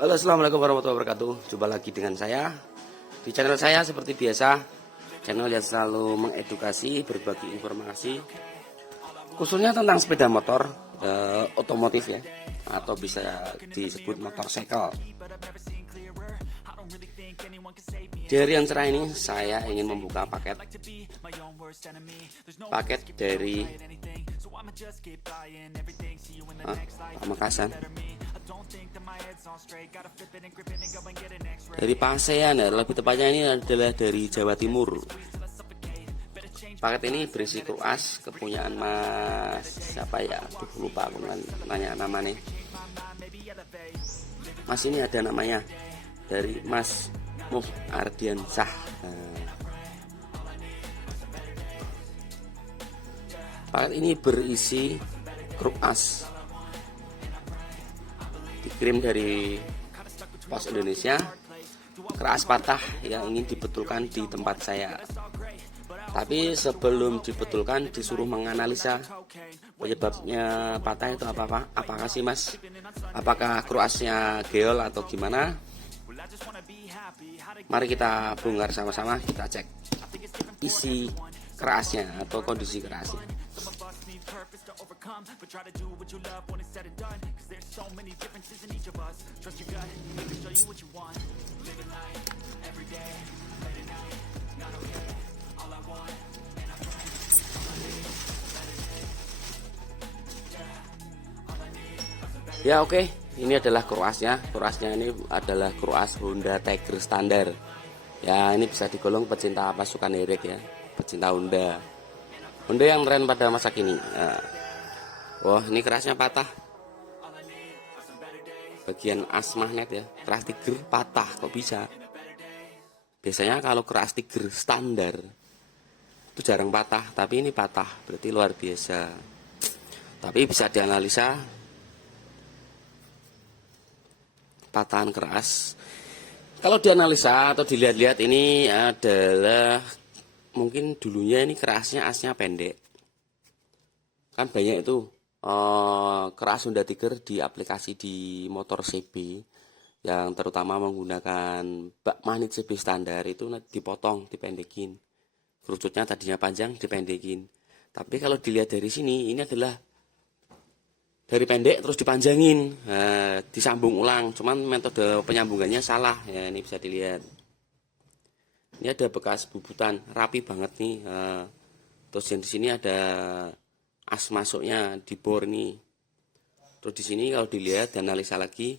Halo, assalamualaikum warahmatullahi wabarakatuh. Jumpa lagi dengan saya di channel saya seperti biasa, channel yang selalu mengedukasi, berbagi informasi, khususnya tentang sepeda motor otomotif ya, atau bisa disebut motorcycle. Di hari yang cerah ini saya ingin membuka paket dari Pamekasan, dari Pasean ya, lebih tepatnya ini adalah dari Jawa Timur. Paket ini berisi kruas kepunyaan Mas siapa ya, lupa aku nanya namanya. Mas ini ada namanya, dari Mas Muh Ardiansah. Paket ini berisi kruas dikirim dari Pos Indonesia, keras patah yang ingin dibetulkan di tempat saya. Tapi sebelum dibetulkan disuruh menganalisa penyebabnya patah itu apakah sih Mas? Apakah kruasnya geol atau gimana? Mari kita bongkar sama-sama, kita cek isi kerasnya atau kondisi kerasnya. Ya oke, ini adalah kruasnya. Kruasnya ini adalah kruas Honda Tiger standar. Ya ini bisa digolong pecinta pasukan Herek ya, pecinta Honda. Honda yang keren pada masa kini. Nah, wah ini kerasnya patah. Bagian as magnet ya, keras Tiger patah, kok bisa? Biasanya kalau keras Tiger standar itu jarang patah, tapi ini patah, berarti luar biasa. Tapi bisa dianalisa patahan keras. Kalau dianalisa atau dilihat-lihat, ini adalah mungkin dulunya ini kerasnya asnya pendek. Kan banyak itu keras Honda Tiger di aplikasi di motor CB yang terutama menggunakan bak magnet CB standar itu dipotong, dipendekin. Kerucutnya tadinya panjang, dipendekin. Tapi kalau dilihat dari sini, ini adalah dari pendek terus dipanjangin, disambung ulang. Cuman metode penyambungannya salah ya, ini bisa dilihat. Ini ada bekas bubutan, rapi banget nih. Terus yang di sini ada as masuknya di bor nih. Terus di sini kalau dilihat dan analisa lagi,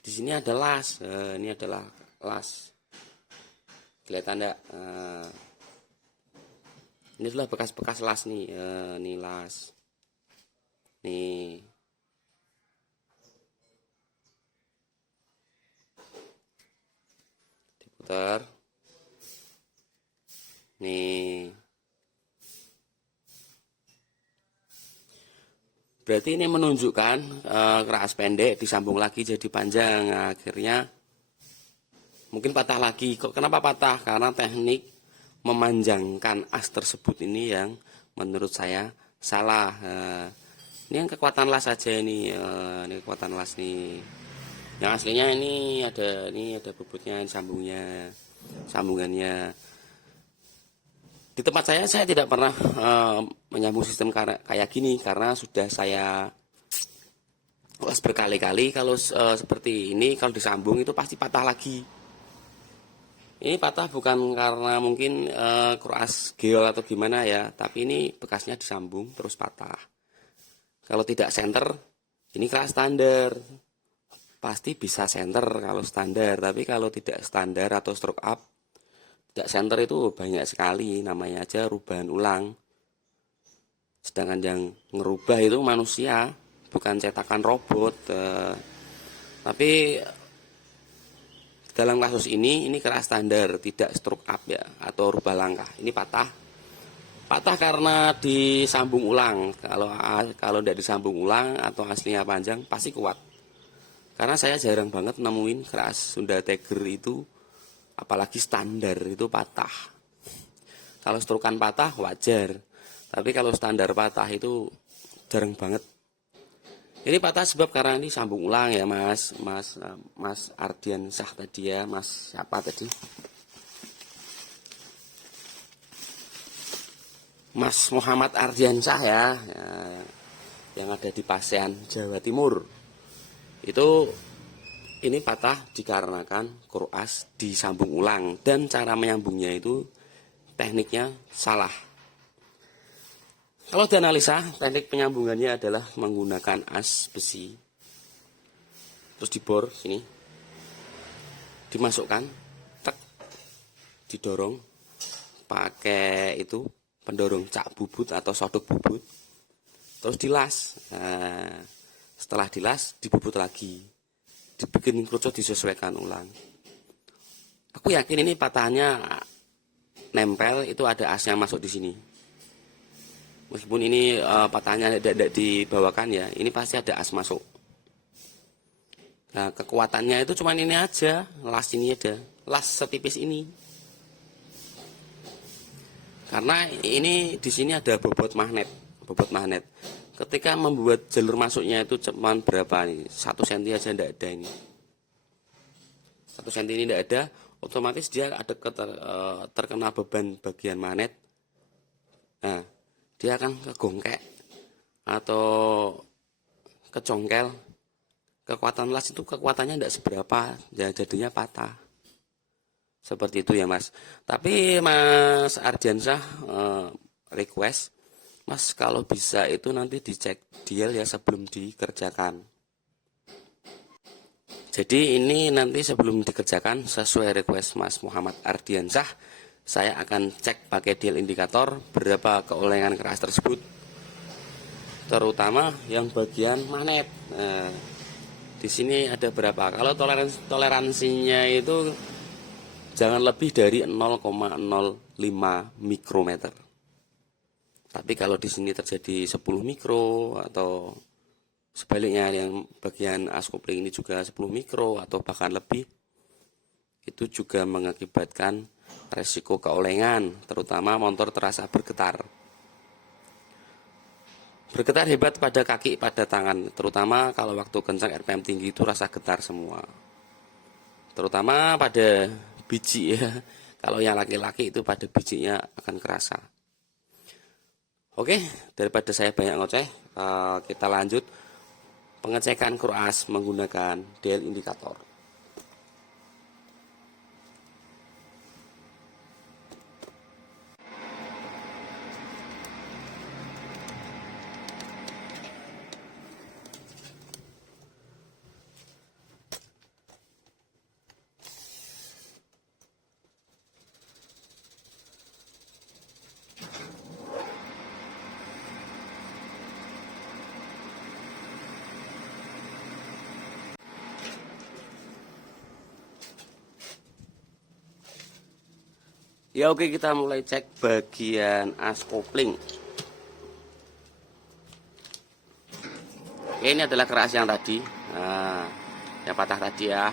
di sini ada las. Ini adalah las. Kelihatan enggak? Ini adalah bekas-bekas las nih. Ini las. Nih. Diputar. Nih. Berarti ini menunjukkan keras pendek disambung lagi jadi panjang. Nah, akhirnya mungkin patah lagi. Kok kenapa patah? Karena teknik memanjangkan as tersebut ini yang menurut saya salah. Ini yang kekuatan las saja ini kekuatan las nih. Yang aslinya ini ada bobotnya, sambungannya. Di tempat saya tidak pernah menyambung sistem kayak gini karena sudah saya las berkali-kali. Kalau seperti ini kalau disambung itu pasti patah lagi. Ini patah bukan karena mungkin kruas geol atau gimana ya, tapi ini bekasnya disambung terus patah. Kalau tidak senter, ini kelas standar, pasti bisa senter kalau standar. Tapi kalau tidak standar atau stroke up, tidak senter itu banyak sekali, namanya aja rubahan ulang. Sedangkan yang ngerubah itu manusia, bukan cetakan robot. Tapi dalam kasus ini kelas standar, tidak stroke up ya, atau rubah langkah. Ini patah karena disambung ulang. Kalau tidak disambung ulang atau aslinya panjang pasti kuat. Karena saya jarang banget nemuin keras Honda Tiger itu, apalagi standar itu patah. Kalau strokan patah wajar, tapi kalau standar patah itu jarang banget. Ini patah sebab karena ini sambung ulang ya Mas Ardiansyah tadi ya, Mas siapa tadi? Mas Muhammad Ardiansyah ya, yang ada di Pasean, Jawa Timur. Itu ini patah dikarenakan koruas disambung ulang dan cara menyambungnya itu tekniknya salah. Kalau dianalisa, teknik penyambungannya adalah menggunakan as besi. Terus dibor sini. Dimasukkan, tek, didorong pakai itu pendorong cak bubut atau sodok bubut. Terus dilas. Nah, setelah dilas dibubut lagi. Dibikin kerucut disesuaikan ulang. Aku yakin ini patahannya nempel, itu ada asnya masuk di sini. Meskipun ini patahnya tidak dibawakan ya, ini pasti ada as masuk. Nah, kekuatannya itu cuma ini aja, las ini ada, las setipis ini. Karena ini di sini ada bobot magnet. Ketika membuat jalur masuknya itu cuma berapa nih? 1 cm aja tidak ada ini. 1 cm ini tidak ada, otomatis dia ada terkena beban bagian magnet. Nah, dia akan kegongkek atau kecongkel. Kekuatan las itu kekuatannya tidak seberapa, ya jadinya patah. Seperti itu ya Mas. Tapi Mas Ardiansyah request, Mas kalau bisa itu nanti dicek dial ya sebelum dikerjakan. Jadi ini nanti sebelum dikerjakan sesuai request Mas Muhammad Ardiansyah, saya akan cek pakai dial indikator berapa keolengan keras tersebut, terutama yang bagian magnet. Nah, di sini ada berapa? Kalau toleransinya itu jangan lebih dari 0,05 mikrometer. Tapi kalau di sini terjadi 10 mikro atau sebaliknya yang bagian as kopling ini juga 10 mikro atau bahkan lebih, itu juga mengakibatkan resiko keolengan, terutama motor terasa bergetar. Bergetar hebat pada kaki, pada tangan, terutama kalau waktu kencang RPM tinggi itu rasa getar semua. Terutama pada biji ya. Kalau yang laki-laki itu pada bijinya akan kerasa. Oke, daripada saya banyak ngoceh, kita lanjut pengecekan koruas menggunakan dial indikator. Ya oke, kita mulai cek bagian as kopling. Oke, ini adalah keras yang tadi, yang patah tadi ya.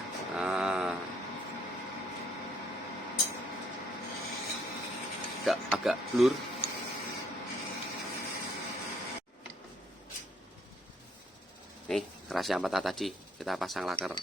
Agak blur. Nih keras yang patah tadi, kita pasang laker.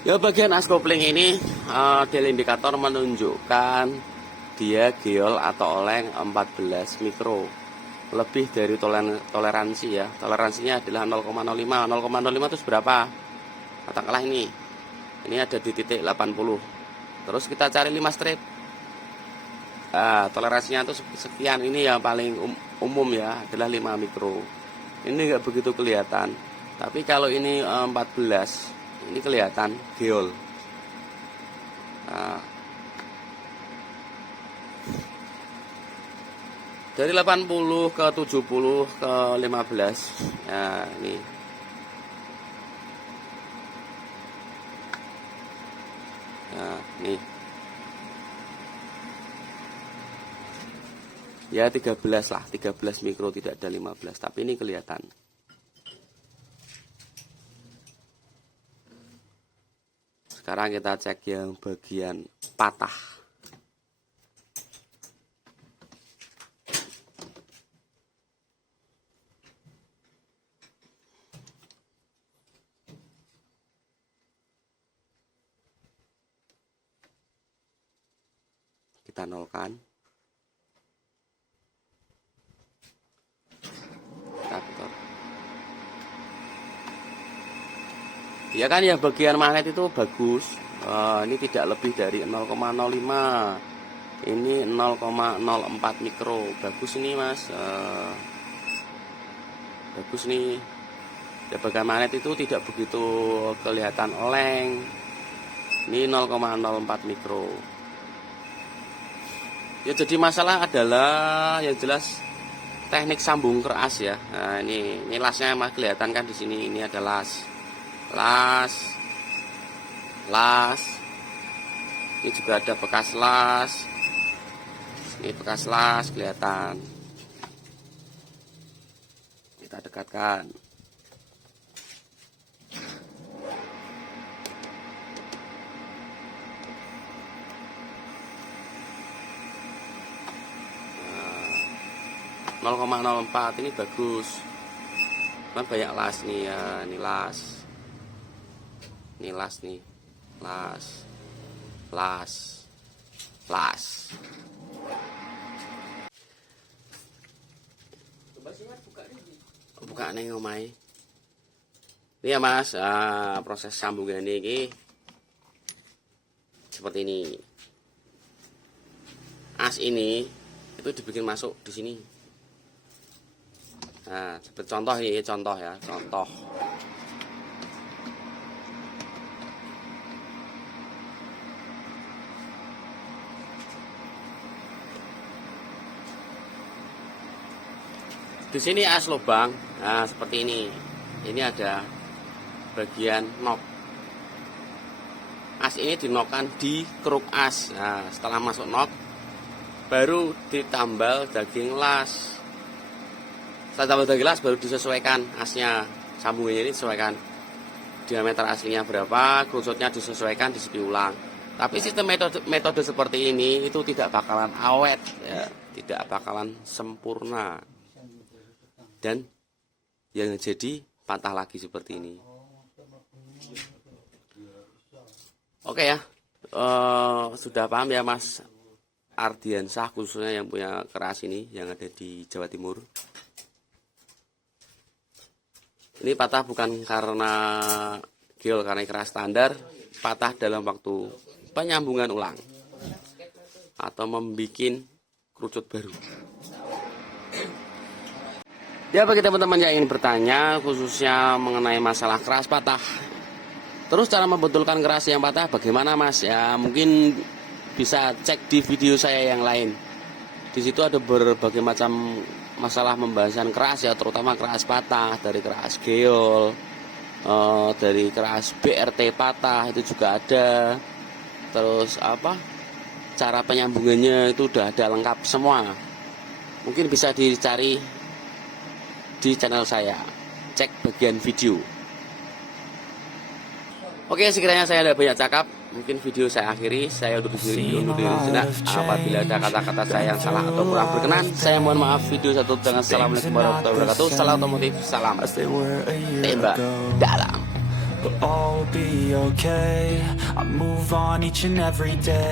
Ya bagian as kopling ini dial indikator menunjukkan dia geol atau oleng 14 mikro. lebih dari toleransi ya. Toleransinya adalah 0,05. 0,05 itu berapa? Katakanlah ini ada di titik 80. Terus kita cari 5 strip. Nah, toleransinya itu sekian. Ini yang paling umum ya, adalah 5 mikro. Ini nggak begitu kelihatan. Tapi kalau ini 14, ini kelihatan geol. Nah, dari 80 ke 70 ke 15. Nah, ini. Nah, ini. Ya 13 lah, 13 mikro, tidak ada 15, tapi ini kelihatan. Sekarang kita cek yang bagian patah. Kita nolkan. Ya kan ya, bagian magnet itu bagus. Ini tidak lebih dari 0,05. Ini 0,04 mikro. Bagus ini mas. Bagus nih. Ya, bagian magnet itu tidak begitu kelihatan oleng. Ini 0,04 mikro. Ya, jadi masalah adalah yang jelas teknik sambung keras ya. Nah, ini lasnya mas kelihatan kan di sini. Ini ada las. Ini juga ada bekas las. Ini bekas las kelihatan. Kita dekatkan. Nah, 0,04 ini bagus. Kan banyak las nih ya, ini las. Ini las nih, las. Buka nih ngomai. Ini ya mas, proses sambungan ini seperti ini. As ini itu dibikin masuk di sini. Nah, seperti contoh ini, contoh ya, contoh. Di sini as lubang, nah seperti ini. Ini ada bagian nok. As ini dinokkan di kerup as. Nah, setelah masuk nok, baru ditambal daging las. Setelah tambal daging las, baru disesuaikan asnya. Sambungannya ini disesuaikan. Diameter aslinya berapa, kerucutnya disesuaikan, disepi ulang. Tapi sistem metode seperti ini itu tidak bakalan awet, ya, tidak bakalan sempurna. Dan yang jadi patah lagi seperti ini. Oke ya, sudah paham ya Mas Ardiansyah, khususnya yang punya keras ini, yang ada di Jawa Timur. Ini patah bukan karena geol, karena keras standar, patah dalam waktu penyambungan ulang atau membuat kerucut baru. Ya, bagi teman-teman yang ingin bertanya khususnya mengenai masalah keras patah, terus cara membetulkan keras yang patah bagaimana mas? Ya mungkin bisa cek di video saya yang lain. Di situ ada berbagai macam masalah pembahasan keras ya, terutama keras patah, dari keras geol, dari keras BRT patah itu juga ada. Terus apa? Cara penyambungannya itu udah ada lengkap semua. Mungkin bisa dicari di channel saya, cek bagian video. Oke, sekiranya saya ada banyak cakap, mungkin video saya akhiri. Saya undur diri sejenak. Apabila ada kata-kata saya yang salah atau kurang berkenan, saya mohon maaf. Video satu dengan assalamualaikum warahmatullahi wabarakatuh. Salam otomotif, salam tembak dalam.